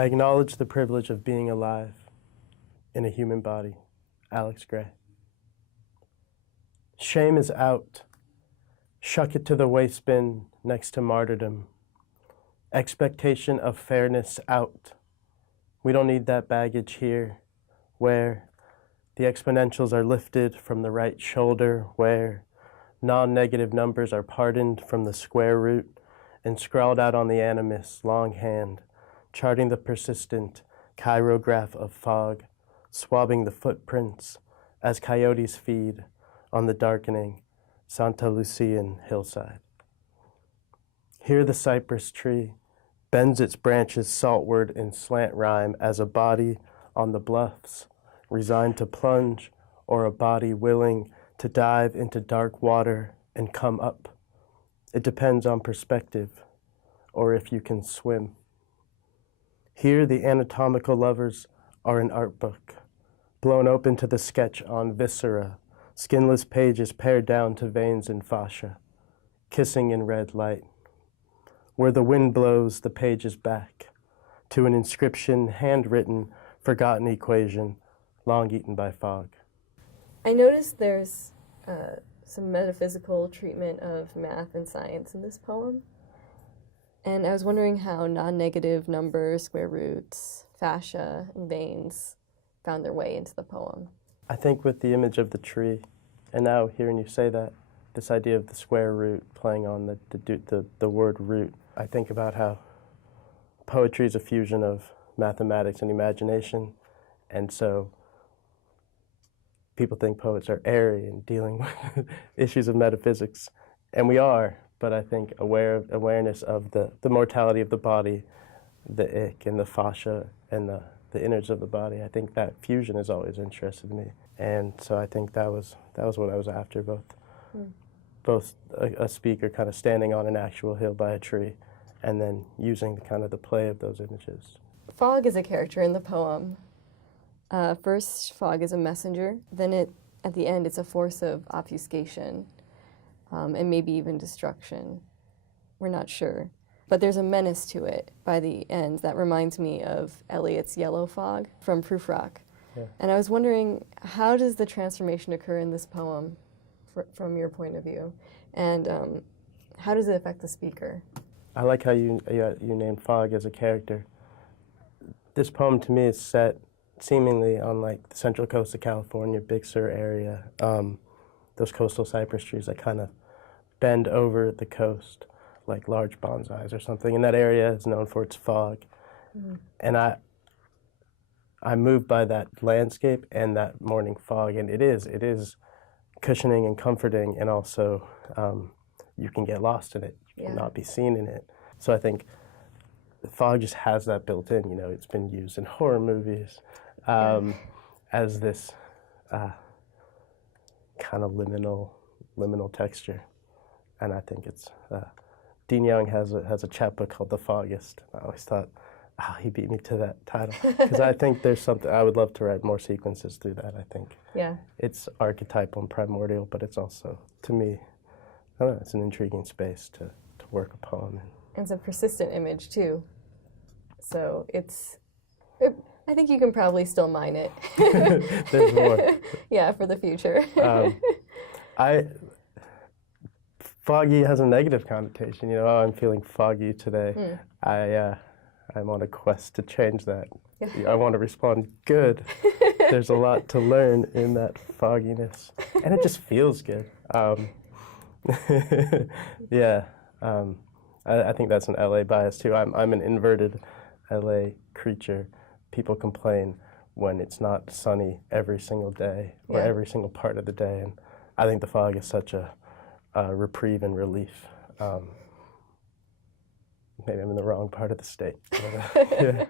I acknowledge the privilege of being alive in a human body. Alex Gray. Shame is out. Shuck it to the waste bin next to martyrdom. Expectation of fairness out. We don't need that baggage here, where the exponentials are lifted from the right shoulder, where non-negative numbers are pardoned from the square root and scrawled out on the animus longhand, charting the persistent chirograph of fog, swabbing the footprints as coyotes feed on the darkening Santa Lucian hillside. Here the cypress tree bends its branches saltward in slant rhyme as a body on the bluffs, resigned to plunge, or a body willing to dive into dark water and come up. It depends on perspective, or if you can swim. Here the anatomical lovers are an art book, blown open to the sketch on viscera, skinless pages pared down to veins and fascia, kissing in red light. Where the wind blows the pages back to an inscription, handwritten, forgotten equation, long eaten by fog. I noticed there's some metaphysical treatment of math and science in this poem. And I was wondering how non-negative numbers, square roots, fascia, and veins found their way into the poem. I think with the image of the tree, and now hearing you say that, this idea of the square root playing on the word root, I think about how poetry is a fusion of mathematics and imagination, and so people think poets are airy and dealing with issues of metaphysics, and we are, but I think awareness of the mortality of the body, the ick and the fascia and the innards of the body, I think that fusion has always interested me, and so I think that was what I was after, both a speaker kind of standing on an actual hill by a tree, and then using the play of those images. Fog is a character in the poem. First, fog is a messenger. Then at the end, it's a force of obfuscation, and maybe even destruction. We're not sure. But there's a menace to it by the end that reminds me of Eliot's Yellow Fog from Prufrock. Yeah. And I was wondering, how does the transformation occur in this poem from your point of view? And how does it affect the speaker? I like how you named fog as a character. This poem to me is set seemingly on the central coast of California, Big Sur area. Those coastal cypress trees that kind of bend over the coast like large bonsais or something. And that area is known for its fog. Mm-hmm. And I'm moved by that landscape and that morning fog. And it is cushioning and comforting, and also you can get lost in it. You cannot be seen in it. So I think the fog just has that built in. It's been used in horror movies as this kind of liminal texture, and I think it's Dean Young has a chapbook called The Foggist. I always thought, he beat me to that title, because I think there's something I would love to write more sequences through that. I think it's archetypal and primordial, but it's also, to me, I don't know, it's an intriguing space to work a poem in. And it's a persistent image too, so I think you can probably still mine it. There's more. Yeah, for the future. Foggy has a negative connotation. I'm feeling foggy today. I'm on a quest to change that. I want to respond good. There's a lot to learn in that fogginess, and it just feels good. I think that's an LA bias too. I'm an inverted LA creature. People complain when it's not sunny every single day or every single part of the day, and I think the fog is such a reprieve and relief. Maybe I'm in the wrong part of the state. But,